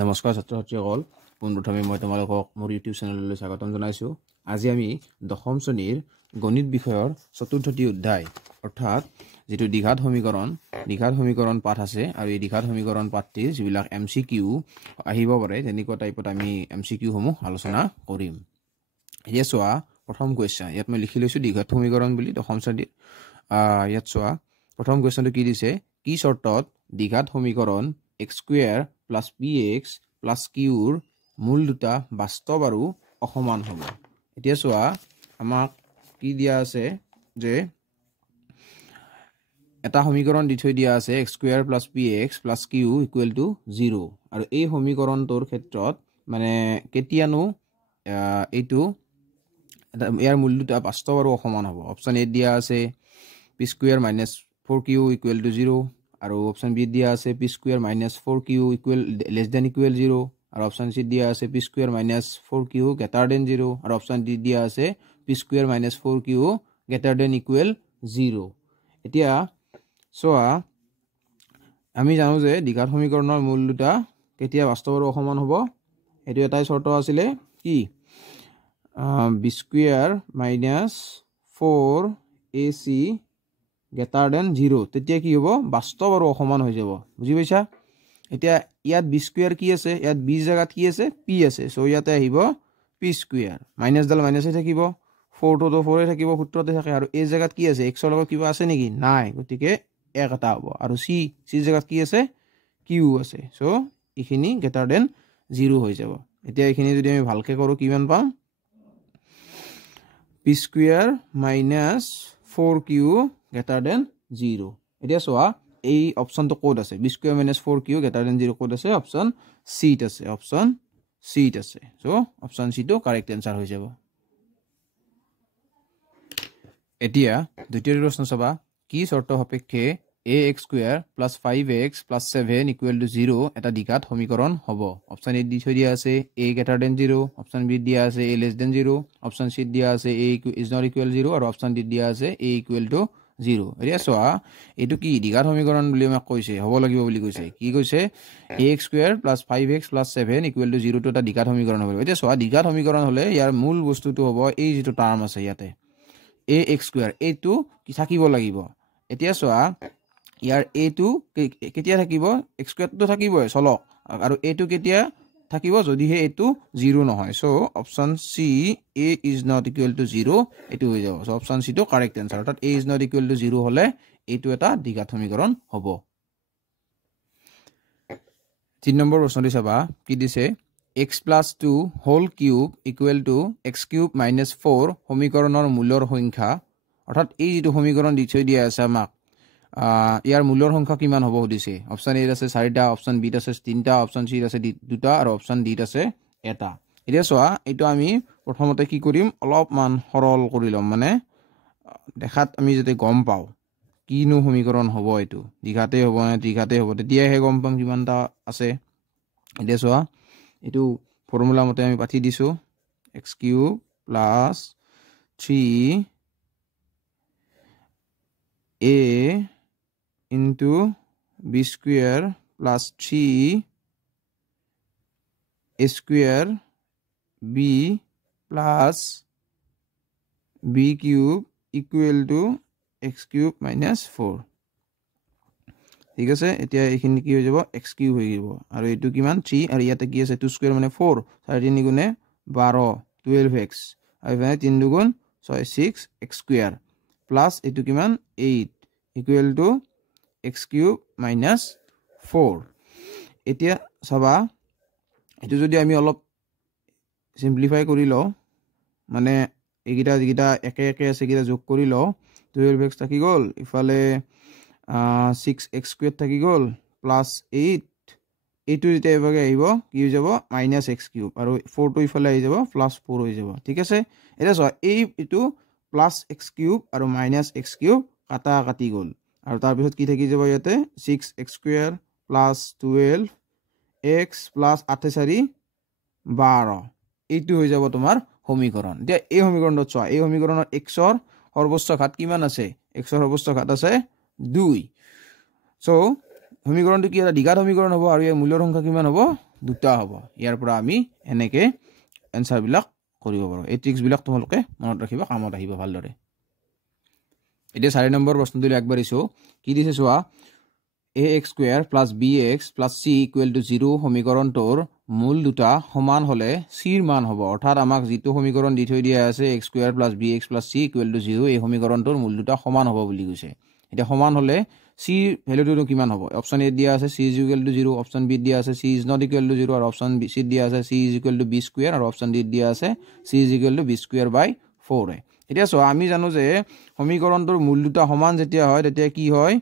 নমস্কাৰ ছাত্ৰ ছাত্ৰীসকল পোনপ্ৰথমে মই তোমালোকক মোৰ ইউটিউব চেনেললৈ স্বাগতম জনাইছোঁ। আজি আমি দশম শ্ৰেণীৰ গণিত বিষয়ৰ চতুৰ্থটি অধ্যায় অৰ্থাৎ যেটো দ্বিঘাত সমীকৰণ পাঠ আছে আৰু এই দ্বিঘাত সমীকৰণ পাঠটিৰ যিবিলাক MCQ আহিব পাৰে তেনেকুৱা টাইপত আমি MCQ সমূহ আলোচনা কৰিম। এতিয়া চোৱা প্ৰথম কোৱেশ্চন ইয়াত মই লিখি লৈছোঁ দ্বিঘাত সমীকৰণ বুলি দশম শ্ৰেণীৰ। ইয়াত চোৱা প্ৰথম কোৱেশ্চনটো কি দিছে, কি চৰ্তত দ্বিঘাত সমীকৰণ x² + px + qৰ মূল দুটা বাস্তৱ আৰু অসমান হ'ব। এতিয়া চোৱা আমাক কি দিয়া আছে যে এটা সমীকৰণ দি থৈ দিয়া আছে x² + px + q = 0 আৰু এই সমীকৰণটোৰ ক্ষেত্ৰত মানে কেতিয়ানো এইটো ইয়াৰ মূল দুটা বাস্তৱ আৰু অসমান হ'ব। অপচন এ দিয়া আছে p² - 4q = 0 আৰু অপচন বি দিয়া আছে p² - 4q ≤ 0 আৰু অপচন সি দিয়া আছে p² - 4q > 0 আৰু অপচন ডি দিয়া আছে p² - 4q > 0। এতিয়া চোৱা আমি জানো যে দ্বিঘাত সমীকৰণৰ মূল দুটা কেতিয়া বাস্তৱ আৰু অসমান হ'ব। এটো এটাই চৰ্ত আছিলে কি b² - 4ac > 0 তেতিয়া কি হ'ব বাস্তৱ আৰু অসমান হৈ যাব। বুজি পাইছা? এতিয়া ইয়াত b² কি আছে, ইয়াত b জাগাত কি আছে p আছে, সো ইয়াতে আহিব p², মাইনাস ডাল মাইনাসে থাকিব, 4 তো 4 থাকিব, সূত্ৰতে থাকে আৰু এই জাগাত কি আছে x ৰ লগত কিবা আছে নেকি নাই, গতিকে এক এটা হ'ব আৰু c জাগাত কি আছে q আছে, সো ইখিনি > 0 হৈ যাব। এতিয়া ইখিনি যদি আমি ভালকে কৰো কিমান পাম p² - 4q > 0। এতিয়া চোৱা এই অপশনটো কোড আছে b² - 4q > 0 কোড আছে অপশন সি ত আছে, অপশন সি ত আছে, সো অপশন সি টো কারেক্ট आंसर হৈ যাব। এতিয়া দ্বিতীয় প্ৰশ্ন চাবা, কি চৰ্ত সাপেক্ষে ax² + 5x + 7 = 0 এটা দ্বিঘাত সমীকৰণ হ'ব। অপশন এ দি থৈ দিয়া আছে a > 0, অপশন বি দিয়া আছে a < 0, অপশন সি দিয়া আছে a ≠ 0 আৰু অপশন ডি দিয়া আছে a = 0। এতিয়া চোৱা এইটো কি দ্বিঘাত সমীকৰণ বুলি আমাক কৈছে, হ'ব লাগিব বুলি কৈছে। কি কৈছে ax² + 5x + 7 = 0 টো এটা দ্বিঘাত সমীকৰণ হ'ব। এতিয়া চোৱা দ্বিঘাত সমীকৰণ হলে ইয়াৰ মূল বস্তুটো হ'ব এই যেটো টাৰ্ম আছে ইয়াতে ax² এইটো কি থাকিব লাগিব। এতিয়া চোৱা ইয়াৰ a টো কেতিয়া থাকিব, x² তো থাকিবই চলক, আৰু a টো কেতিয়া থাকিব যদিহে এটো 0 নহয়, সো অপশন সি a ≠ 0 এটো হৈ যাব। সো অপশন সি টো কারেক্ট आंसर, অর্থাৎ a ≠ 0 হলে এইটো এটা দ্বিঘাত সমীকৰণ হ'ব। 3 নম্বৰ প্ৰশ্নটি চাবা, কি দিছে x + 2 হোল কিউব = x³ - 4 সমীকৰণৰ মূলৰ সংখ্যা, অৰ্থাৎ এই যেটো সমীকৰণ দি থৈ দিয়া আছে আমাক ইয়াৰ মূলৰ সংখ্যা কিমান হ'ব সুধিছে। অপশন এ আছে 4টা, অপশন বি আছে 3টা, অপশন সি আছে 2টা আৰু অপশন ডি আছে 1টা। এতিয়া চোৱা এইটো আমি প্ৰথমতে কি কৰিম অলপমান সৰল কৰি লম, মানে দেখাত আমি যদি গম পাও কিনো সমীকৰণ হ'ব, এইটো দ্বিঘাতে হ'ব না ত্ৰিঘাতে হ'ব, তেতিয়াহে গম পাম কিমানটা আছে। এতিয়া চোৱা এইটো ফৰ্মুলা মতে আমি পাঠি দিছো x³ + 3a * b² + 3a² b + b³ = x³ - 4। ঠিক আছে, এতিয়া এইখিনি কি হৈ যাব x³ হৈ যাব আৰু এইটো কিমান 3 আৰু ইয়াতে কি আছে 2² মানে 4, 4 3 গুণে 12 12x আৰু ইফালে 3 2 6 6x² প্লাস এইটো কিমান 8 = x³ - 4। এতিয়া চাবা এটো যদি আমি অলপ সিম্পলিফাই কৰি লও, মানে এইগিটা যেগিটা একে একে আছে গিটা যোগ কৰি লও, 12x থাকি গল, ইফালে 6x² থাকি গল প্লাস 8 এইটো যেতিয়া এভাগে আহিব কি হৈ যাব -x³ আৰু 4 টো ইফালে আহি যাব +4 হৈ যাব। ঠিক আছে, এটা চোৱা এইটো +x³ আৰু -x³ কাটা কাটি গল আৰু তাৰ পিছত কি থাকি যাব ইয়াতে 6x² + 12x + 8 4 12 এইটো হৈ যাব তোমাৰ সমীকৰণ। এতিয়া এই সমীকৰণটো চোৱা, এই সমীকৰণৰ x ৰ সৰ্বোচ্চ ঘাত কিমান আছে, x ৰ সৰ্বোচ্চ ঘাত আছে 2। সো সমীকৰণটো কি এটা দ্বিঘাত সমীকৰণ হ'ব আৰু ইয়াৰ মূলৰ সংখ্যা কিমান হ'ব দুটা হ'ব ইয়াৰ পৰা আমি এনেকে এনসাৰ বিলাক কৰিব পাৰো এই ট্ৰিক্স বিলাক তোমালোকে মনত ৰাখিবা কামত আহিব ভালদৰে এতিয়া 4 নম্বৰ প্ৰশ্নটো একবাৰ ইছো কি দিছে চোৱা ax square plus bx plus c equal to 0 সমীকৰণটোৰ মূল দুটা সমান হলে c ৰ মান হ'ব অৰ্থাৎ আমাক যেটো সমীকৰণ দি থৈ দিয়া আছে x square plus bx plus c equal to 0 এই সমীকৰণটোৰ মূল দুটা সমান হ'ব বুলি কৈছে এটা সমান হলে c ভ্যালুটো কিমান হ'ব অপচন এ দিয়া আছে c is equal to 0 option B দিয়া আছে c is not equal to 0 আৰু অপচন বি সি দিয়া আছে c is equal to b square আৰু অপচন ডি দিয়া আছে c is equal to b square by 4 এতিয়া সো আমি জানো যে সমীকৰণটোৰ মূল দুটা সমান যেতিয়া হয় তেতিয়া কি হয়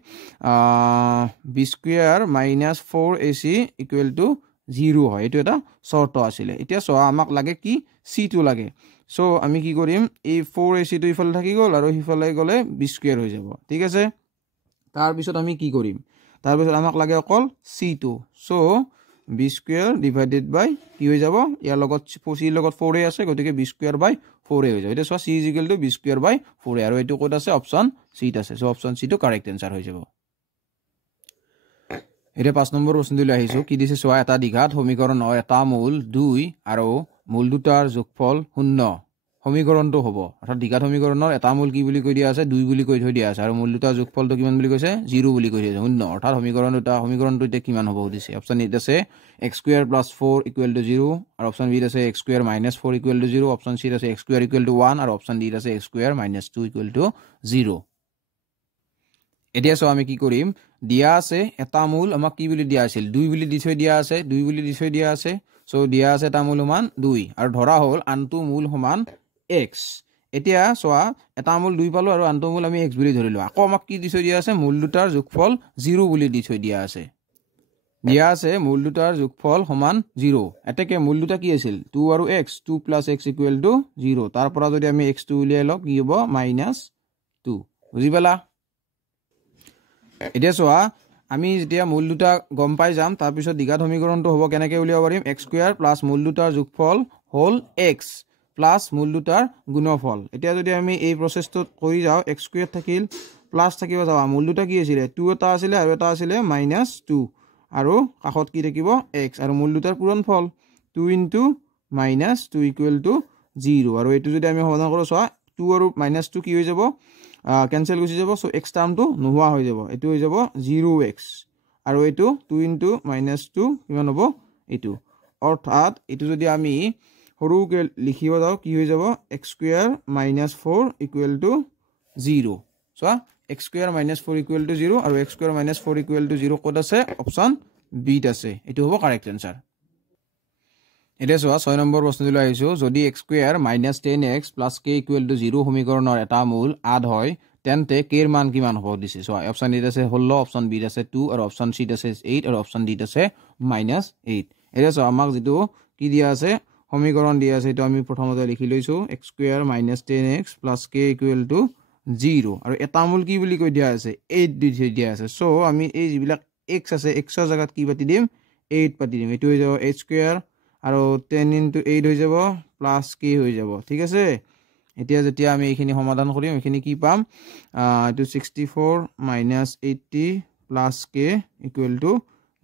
b square minus 4ac equal to 0 হয় এটো এটা শর্ত আছিল এতিয়া সো আমাক লাগে কি c টো লাগে সো আমি কি কৰিম এই 4ac টো ইফালে থাকি গল আৰু ইফালে গলে b square হৈ যাব ঠিক আছে তাৰ পিছত আমি কি কৰিম তাৰ পিছত আমাক লাগে অকল c টো so b square divided by কি হৈ যাব ইয়াৰ লগত c লগত 4a আছে গতিকে b square by 4a হৈ যাব এটা so c is equal to b square by 4a আৰু এটো কোড আছে অপচন c আছে সো অপচন c টো কারেক্ট आंसर হৈ যাব এটা 5 নম্বৰ প্ৰশ্ন দিলে আহিছো কি দিছে সোয়া এটা দ্বিঘাত সমীকৰণৰ এটা মূল 2 আৰু মূল দুটাৰ যোগফল 0 সমীকৰণটো হ'ব অৰ্থাৎ দ্বিঘাত সমীকৰণৰ এটা মূল কি বুলি কৈ দিয়া আছে 2 বুলি কৈ থৈ দিয়া আছে আৰু মূল দুটাৰ যোগফলটো কিমান বুলি কৈছে 0 বুলি কৈ দিয়া আছে 0 অৰ্থাৎ সমীকৰণটো এতিয়া কিমান হ'ব দিছে অপচন এ আছে x square plus 4 equal to 0 আৰু অপচন বি আছে x square minus 4 equal to 0 option C আছে x square equal to 1 আৰু অপচন ডি আছে x square minus 2 equal to 0 এতিয়া সো আমি কি কৰিম দিয়া আছে এটা মূল আমাক কি বুলি দিয়া আছিল 2 বুলি দি থৈ দিয়া আছে 2 বুলি দি থৈ দিয়া আছে সো দিয়া আছে এটা মূল মান 2 আৰু ধৰা হ'ল আনটো মূল সমান x এতিয়া সোয়া এটা মূল 2 পালো আৰু আনটো মূল আমি x বুলি ধৰিলো আকৌ আমাক কি দি থৈ দিয়া আছে মূল দুটাৰ যোগফল 0 বুলি দি থৈ দিয়া আছে মূল দুটাৰ যোগফল সমান 0 এতেকে মূল দুটা কি আছিল 2 আৰু x 2 plus x equal to 0 তাৰ পৰা যদি আমি x2 উলিয়াই লওক কি হ'ব -2 বুজি পালা এতিয়া সোয়া আমি যেতিয়া মূল দুটা গম পাই যাম তাৰ পিছত দ্বিঘাত সমীকৰণটো হ'ব কেনেকৈ উলিয়াব পাৰিম x square plus মূল দুটাৰ যোগফল হোল x প্লাস মূল দুটাৰ গুণফল এতিয়া যদি আমি এই প্ৰসেসটো কৰি যাও x স্কয়ার থাকিল প্লাস থাকিব যাও মূল দুটা কি আছিল 2 এটা আছিল আৰু এটা আছিল -2 আৰু কাখত কি থাকিব x আৰু মূল দুটাৰ পূৰণফল 2 - 2 equal to 0 আৰু এটো যদি আমি সমাধান কৰো সোয়া 2 আৰু -2 কি হৈ যাব ক্যান্সেল গুচি যাব সো x টাৰ্মটো নোহোৱা হৈ যাব এটো হৈ যাব 0x আৰু এটো 2 - 2 কিমান হ'ব এটো অৰ্থাৎ এটো যদি আমি সৰুকে লিখিব যাও কি হৈ যাব x square - 4 equal to 0 so x square - 4 equal to 0 আৰু x square - 4 equal to 0 code আছে অপচন বি আছে এটো হ'ব কারেক্ট आंसर এটা সোয়া 6 নম্বৰ প্ৰশ্নটো আহিছো যদি x square - 10x plus k equal to 0 সমীকৰণৰ এটা মূল আধ হয় তেন্তে k এর মান কিমান হ'ব দিছে সোয়া অপচন এ আছে 16 অপচন বি আছে 2 আৰু অপচন সি আছে 8 আৰু অপচন ডি আছে -8 এটা সোয়া আমাক যেটো কি দিয়া আছে সমীকৰণ দিয়া আছে এটো আমি প্ৰথমতে লিখি লৈছো x square - 10x plus k equal to 0 আৰু এটা মূল কি বুলি কৈ দিয়া আছে 8 দি দিয়া আছে সো আমি এই যিবিলাক x আছে x ৰ জায়গাত কি পাতি দিম 8 পাতি দিম এটো হৈ যাব h square আৰু 10 * 8 হৈ যাব প্লাস k হৈ যাব ঠিক আছে এতিয়া যেতিয়া আমি এইখিনি সমাধান কৰিম এইখিনি কি পাম এটো 64 - 80 plus k equal to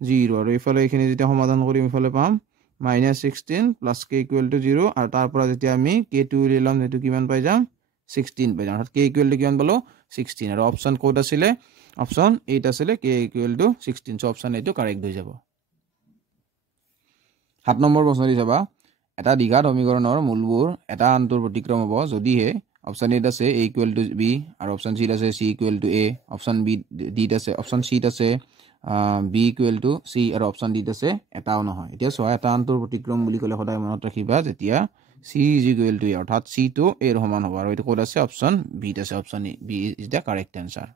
0 আৰু ইফালে এইখিনি যেতিয়া সমাধান কৰিম ইফালে পাম -16 plus k equal to 0 আৰু তাৰ পৰা যেতিয়া আমি k2 উলিয়াম হেতু কিমান পাই যাম 16 পাই যাম অৰ্থাৎ k equal to কিমান পালো 16 আৰু অপচন কোড আছিল অপচন 8 আছিল k equal to 16 so option এটো কারেক্ট হৈ যাব 7 নম্বৰ প্ৰশ্ন দি চাবা এটা দ্বিঘাত সমীকৰণৰ মূলবোৰ এটা আনটোৰ প্ৰতিক্ৰম হ'ব যদিহে অপচন এ আছে a equal to b আৰু অপচন সি আছে c equal to a option B D আছে অপচন সি আছে b equal to c আৰু অপচন ডি আছে এটাও নহয় এতিয়া সোয়া এটা আনটোৰ প্ৰতিক্ৰম বুলি কলে সদায় মনত ৰাখিবা যেতিয়া c is equal to a অৰ্থাৎ c টো a এৰ সমান হ'ব আৰু এটো কোড আছে অপচন বি আছে option B is the correct answer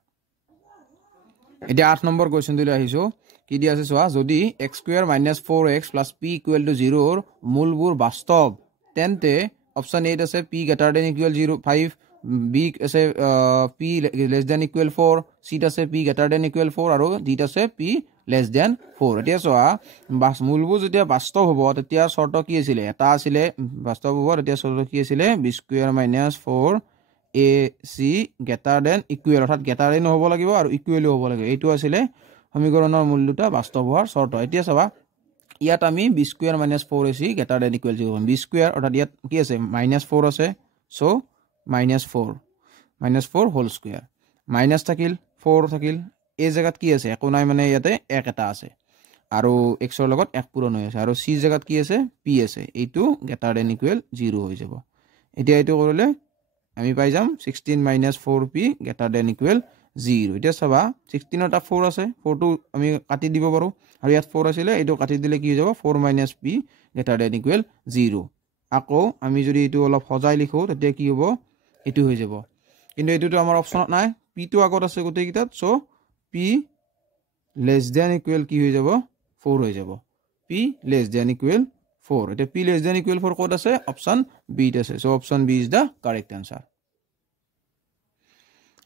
এতিয়া 8 নম্বৰ কোৱেশ্চন দিলে আহিছো কি দি আছে সোয়া যদি x square - 4x plus p equal to 0 ৰ মূলবোৰ বাস্তৱ তেন্তে অপচন এ আছে p greater than equal 0 5 b আছে p less than equal 4 c আছে p greater than equal 4 আৰু d আছে p less than 4 এতিয়া সোয়া মূলবোৰ যেতিয়া বাস্তৱ হ'ব তেতিয়া শৰ্ত কি আছিল এটা আছিল বাস্তৱ হ'ব তেতিয়া শৰ্ত কি আছিল b square - 4 ac greater than equal অৰ্থাৎ greater than হ'ব লাগিব আৰু equal হ'ব লাগিব এইটো আছিল সমীকৰণৰ মূল দুটা বাস্তৱ হোৱাৰ শৰ্ত এতিয়া চাবা ইয়াত আমি b square - 4ac greater than equal 0 b square অৰ্থাৎ ইয়াত কি আছে -4 আছে সো -4 হোল স্কয়াৰ মাইনাস থাকিল 4 থাকিল এই জায়গাত কি আছে একো নাই মানে ইয়াতে 1 এটা আছে আৰু x ৰ লগত 1 পূৰণ হৈ আছে আৰু c জায়গাত কি আছে p আছে এইটো greater than equal 0 হৈ যাব এতিয়া এইটো কৰিলে আমি পাই যাম 16 - 4p greater than equal 0 এটা চাবা 16 টা 4 আছে 4 টো আমি কাটি দিব পাৰো আৰু ইয়াত 4 আছিল এইটো কাটি দিলে কি হৈ যাব 4 - p greater than equal 0 আকৌ আমি যদি এইটো অলপ সজাই লিখো তেতিয়া কি হ'ব এইটো হৈ যাব কিন্তু এইটোটো আমাৰ অপচনত নাই p টো আগত আছে গটে কিটাত so p less than equal কি হৈ যাব 4 হৈ যাব p less than equal 4 এটা p less than equal 4 code আছে অপশন b আছে so option b is the correct answer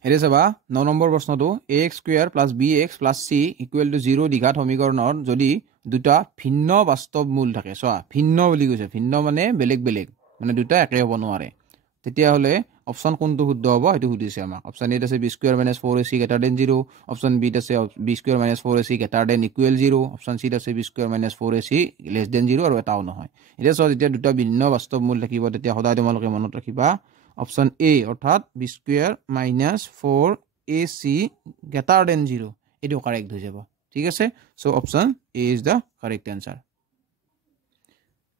এৰে চাবা 9 নম্বৰ প্ৰশ্নটো ax স্কয়াৰ + bx + c = 0 দ্বিঘাত সমীকৰণৰ যদি দুটা ভিন্ন বাস্তৱ মূল থাকে চোৱা ভিন্ন বুলি কৈছে ভিন্ন মানে বেলেগ বেলেগ মানে দুটা একে হ'ব নোৱাৰে তেতিয়া হলে অপশন কোনটো শুদ্ধ হ'ব এটো সুধিছে আমাক অপশন এ আছে b square - 4ac greater than 0 option B আছে b square - 4ac greater than equal 0 option C আছে b square - 4ac less than 0 আৰু এটাও নহয় এটা সহজ যেতিয়া দুটা ভিন্ন বাস্তৱ মূল থাকিব তেতিয়া সদায় তোমালোকে মনত ৰাখিবা অপশন এ অৰ্থাৎ b square - 4ac greater than 0 এটো কারেক্ট হৈ যাব ঠিক আছে so option A is the correct answer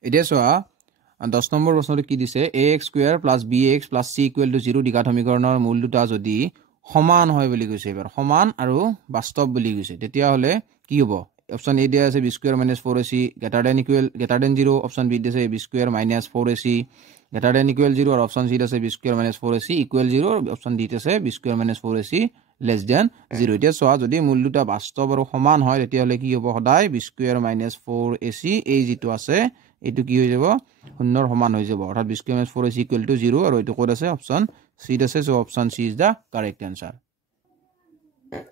এটা সোয়া 10 নম্বৰ প্ৰশ্নটো কি দিছে ax স্কয়াৰ + bx + c = 0 দ্বিঘাত সমীকৰণৰ মূল দুটা যদি সমান হয় বুলি কৈছে এবাৰ সমান আৰু বাস্তৱ বুলি কৈছে তেতিয়া হলে কি হ'ব অপশন এ দিয়া আছে b square - 4ac greater than 0 option B দিছে b square - 4ac greater than equal 0 আৰু অপশন সি আছে b স্কয়াৰ - 4ac equal 0 আৰু অপশন ডি আছে b square - 4ac less than 0 এতিয়া সোয়া যদি মূল দুটা বাস্তৱ আৰু সমান হয় তেতিয়া হলে কি হ'ব সদায় b স্কয়াৰ - 4ac এই যেটো আছে এটো কি হৈ যাব শূন্যৰ সমান হৈ যাব অৰ্থাৎ b স্কয়াৰ - 4ac = 0 আৰু এটো কোড আছে অপশন সি আছে so option C is the correct answer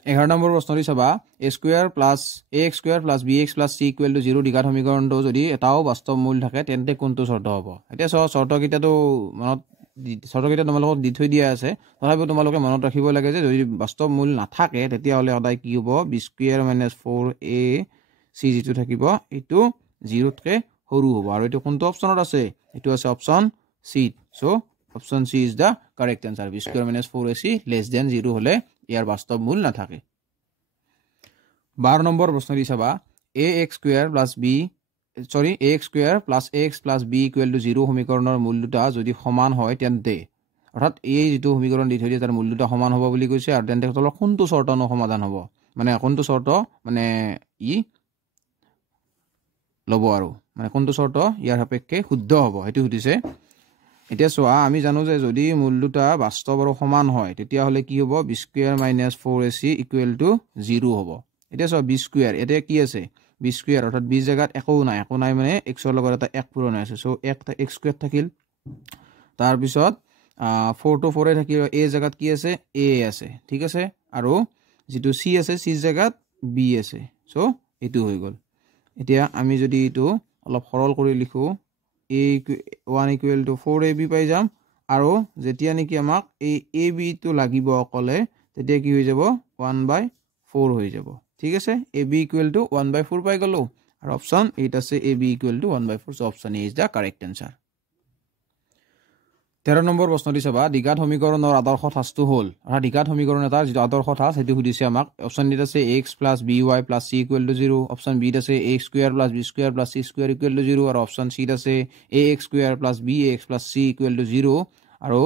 11 নম্বৰ প্ৰশ্নটো চাবা a square + ax square + bx + c = 0 দ্বিঘাত সমীকৰণটো যদি এটাও বাস্তৱ মূল থাকে তেন্তে কোনটো শৰ্ত হ'ব এতিয়া শৰ্ত কিটাটো মনত শৰ্ত কিটা তোমালোকক দি থৈ দিয়া আছে তথাপিও তোমালোকে মনত ৰাখিব লাগে যে যদি বাস্তৱ মূল নাথাকে তেতিয়া হলে সদায় কি হ'ব b স্কয়াৰ - 4ac যেটো থাকিব এটো 0 তকে সৰু হ'ব আৰু এটো কোনটো অপচনত আছে এটো আছে option C so option C is the correct answer b square - 4ac less than 0 হলে ইয়াৰ বাস্তৱ মূল নাথাকে 12 নম্বৰ প্ৰশ্ন দি চাবা ax স্কয়াৰ + x + b = 0 সমীকৰণৰ মূল দুটা যদি সমান হয় তেন্তে অৰ্থাৎ এই যেটো সমীকৰণ দি থৈ দিয়া তাৰ মূল দুটা সমান হ'ব বুলি কৈছে আৰু তেন্তে তলৰ কোনটো শৰ্তনো সমাধান হ'ব মানে কোনটো শৰ্ত মানে ই লব আৰু মানে কোনটো শৰ্ত ইয়াৰ সাপেক্ষে শুদ্ধ হ'ব হেতু সুধিছে এতিয়া সোয়া আমি জানো যে যদি মূল দুটা বাস্তৱ আৰু সমান হয় তেতিয়া হলে কি হ'ব b স্কয়াৰ - 4ac = 0 হ'ব এতিয়া সোয়া b স্কয়াৰ এটা কি আছে b স্কয়াৰ অৰ্থাৎ b জায়গাত একো নাই মানে x ৰ লগত এটা 1 পূৰণ আছে সো 1 x স্কয়াৰ থাকিল তাৰ পিছত 4 to 4 এ থাকিল a জায়গাত কি আছে a আছে ঠিক আছে আৰু যেটো c আছে c জায়গাত b আছে সো এটো হৈ গল এতিয়া আমি যদি এটো অলপ সৰল কৰি লিখো a1 = 4ab পাই যাম আৰু যেতিয়া নেকি আমাক এই ab টো লাগিব অকলে তেতিয়া কি হৈ যাব 1/4 হৈ যাব ঠিক আছে ab = 1/4 পাই গলো আৰু অপশন 8 আছে ab = 1/4 so option A is the correct answer 13 number প্ৰশ্নটি চাবা দ্বিঘাত সমীকৰণৰ আদৰ্শ ঠাসটো হল অৰ্থাৎ দ্বিঘাত সমীকৰণ এটাৰ যেটো আদৰ্শ ঠাস হেতু সুধিছে আমাক অপশন ডি আছে x + by + c = 0 option B আছে ax square + b square + c square = 0 আৰু অপশন সি আছে ax স্কয়াৰ + bx + c = 0 আৰু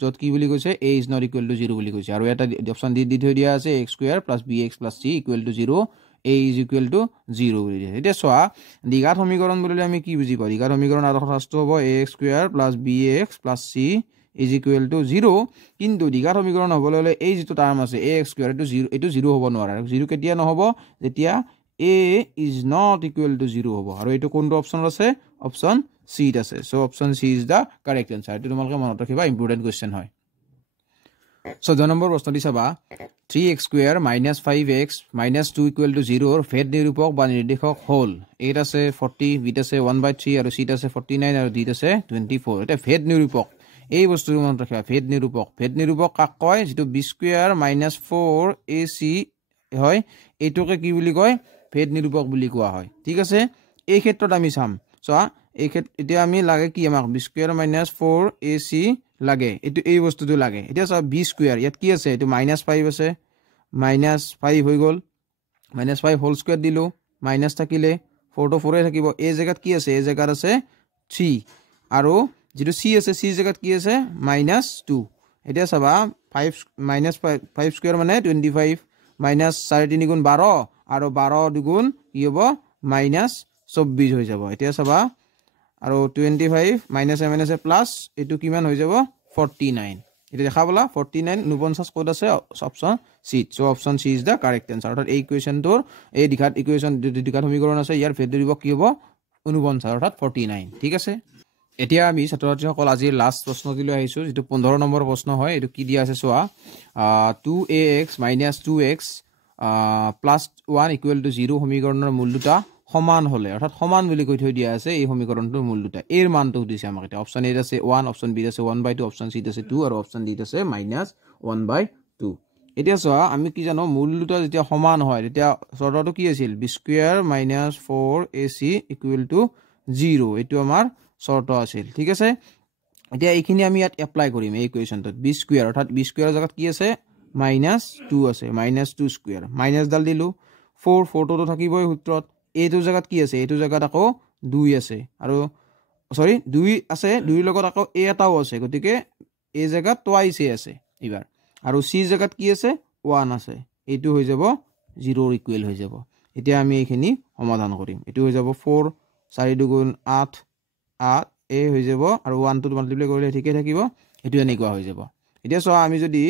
যত কি বুলি কৈছে a is not equal to 0 বুলি কৈছে আৰু এটা অপশন দি থৈ দিয়া আছে x square + bx + c = 0 a is equal to 0 বুলি দিছে এতিয়া সোয়া দ্বিঘাত সমীকৰণ বুলিলে আমি কি বুজি পাও দ্বিঘাত সমীকৰণ আদৰ্শ ঠাসটো হ'ব ax স্কয়াৰ + bx + c = 0 কিন্তু দ্বিঘাত সমীকৰণ হ'বলৈ হলে এই যেটো টাৰ্ম আছে ax স্কয়াৰ এটো 0 হ'ব নোৱাৰে 0 কেতিয়া নহব যেতিয়া a is not equal to 0 হ'ব আৰু এটো কোনটো অপশন আছে অপশন সি আছে so option C is the correct answer এটো তোমালোকে মনত ৰাখিবা ইম্পৰ্টেন্ট কোৱেশ্চন হয় 14 নম্বৰ প্ৰশ্নটি চাবা 3x স্কয়াৰ - 5x - 2 = 0 ৰ ভেদ নিৰূপক বা নিৰ্দেশক হল a আছে 40 b আছে 1/3 আৰু c আছে 49 আৰু d আছে 24 এটা ভেদ নিৰূপক এই বস্তুৰ মনত ৰাখিবা ভেদ নিৰূপক কাক কয় যেটো b স্কয়াৰ - 4ac হয় এটোকে কি বুলি কয় ভেদ নিৰূপক বুলি কোৱা হয় ঠিক আছে এই ক্ষেত্ৰত আমি চাম চোৱা এই এতিয়া আমি লাগে কি আমাক b স্কয়াৰ মাইনাছ 4ac লাগে এটো এই বস্তুটো লাগে এতিয়া চোৱা b স্কয়াৰ ইয়াত কি আছে এটো -5 আছে -5 হৈ গল -5 হোল স্কয়াৰ দিলো মাইনাস থাকিলে 4 to 4 এ থাকিব এই জায়গাত কি আছে এই জায়গাত আছে 3 আৰু যেটো c আছে c জায়গাত কি আছে -2 এতিয়া চাবা 5 স্কয়াৰ মানে 25 মাইনাস 4 গুণ 12 আৰু 12 দুগুণ কি হ'ব -24 হৈ যাব এতিয়া চাবা আৰু 25 মাইনাস এ প্লাস এটো কিমান হৈ যাব 49 এটা দেখা বলা 49 49 কোড আছে option C so option C is the correct answer অর্থাৎ এই ইকুয়েশনটোৰ এই দিঘাত ইকুয়েশন দিঘাত সমীকৰণ আছে ইয়াৰ ভ্যালু দিব কি হ'ব 49 অৰ্থাৎ 49 ঠিক আছে এতিয়া আমি ছাত্ৰছাত্ৰীসকল আজি লাষ্ট প্ৰশ্ন দিলৈ আহিছো যেটো 15 নম্বৰ প্ৰশ্ন হয় এটো কি দিয়া আছে চোৱা 2ax - 2x + 1 = 0 সমীকৰণৰ মূল দুটা সমান হলে অৰ্থাৎ সমান বুলি কৈ থৈ দিয়া আছে এই সমীকৰণটোৰ মূল দুটা এর মানটো দিছে আমাক এটা অপশন এ আছে 1 অপশন বি আছে 1/2 অপশন সি আছে 2 আৰু অপশন ডি আছে -1/2 এতিয়া চোৱা আমি কি জানো মূল দুটা যেতিয়া সমান হয় তেতিয়া শৰ্তটো কি আছিল b স্কয়াৰ - 4ac = 0 এটো আমাৰ শৰ্ত আছিল ঠিক আছে এতিয়া এইখিনি আমি ইয়াত এপ্লাই কৰিম এই ইকুয়েশনটোত b স্কয়াৰ অৰ্থাৎ b স্কয়াৰৰ জায়গাত কি আছে -2 আছে -2 স্কয়াৰ মাইনাস ডাল দিলো 4 তো থাকিবই সূত্ৰত এইটো জায়গাত কি আছে এইটো জায়গাত আকৌ 2 আছে আৰু সৰি 2 আছে 2 লগত আকৌ a এটাও আছে গতিকে এই জায়গাত টুৱাইস আছে এবাৰ আৰু c জায়গাত কি আছে 1 আছে এইটো হৈ যাব 0 ইকুৱেল হৈ যাব এতিয়া আমি এইখিনি সমাধান কৰিম এটো হৈ যাব 4 4 দুগুণ 8 8 এ হৈ যাব আৰু 1 টো মাল্টিপ্লাই কৰিলে ঠিকে থাকিব এটো এনেকুৱা হৈ যাব এতিয়া চোৱা আমি যদি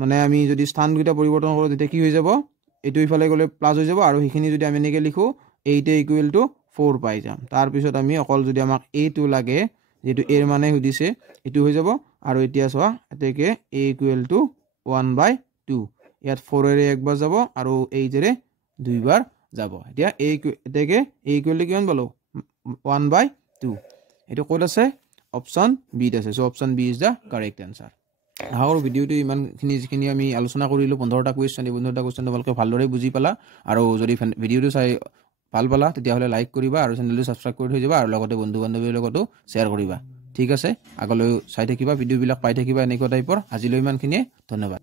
মানে আমি যদি স্থান দুটা পৰিৱৰ্তন কৰো তেতিয়া কি হৈ যাব এটো ইফালে গলে প্লাস হৈ যাব আৰু হেখিনি যদি আমি এনেকে লিখো 8 = 4 পাই যাম তাৰ পিছত আমি অকল যদি আমাক a টো লাগে যেটো এৰ মানে হদিছে এটো হৈ যাব আৰু এতিয়া চোৱা এতেকে a = 1/2 ইয়াত 4 এৰে একবাৰ যাব আৰু 8 এৰে দুইবাৰ যাব এতিয়া এতেকে a = কিমান পালো 1/2 এটো কোড আছে অপশন বি আছে so option B is the correct answer হাউৰ ভিডিওটো ইমানখিনি যিখিনি আমি আলোচনা কৰিলো 15টা কোৱেশ্চন এই 15টা কোৱেশ্চন তোমালোকে ভালদৰে বুজি পালা আৰু যদি ভিডিওটো চাই ভাল পালা তেতিয়া হলে লাইক কৰিবা আৰু চেনেলটো সাবস্ক্ৰাইব কৰি থৈ যাবা আৰু লগতে বন্ধু-বান্ধৱীৰ লগতো শেয়াৰ কৰিবা ঠিক আছে আগলৈ চাই থাকিবা ভিডিওবিলাক পাই থাকিবা এনেকুৱা টাইপৰ আজিলৈ ইমানখিনিয়ে ধন্যবাদ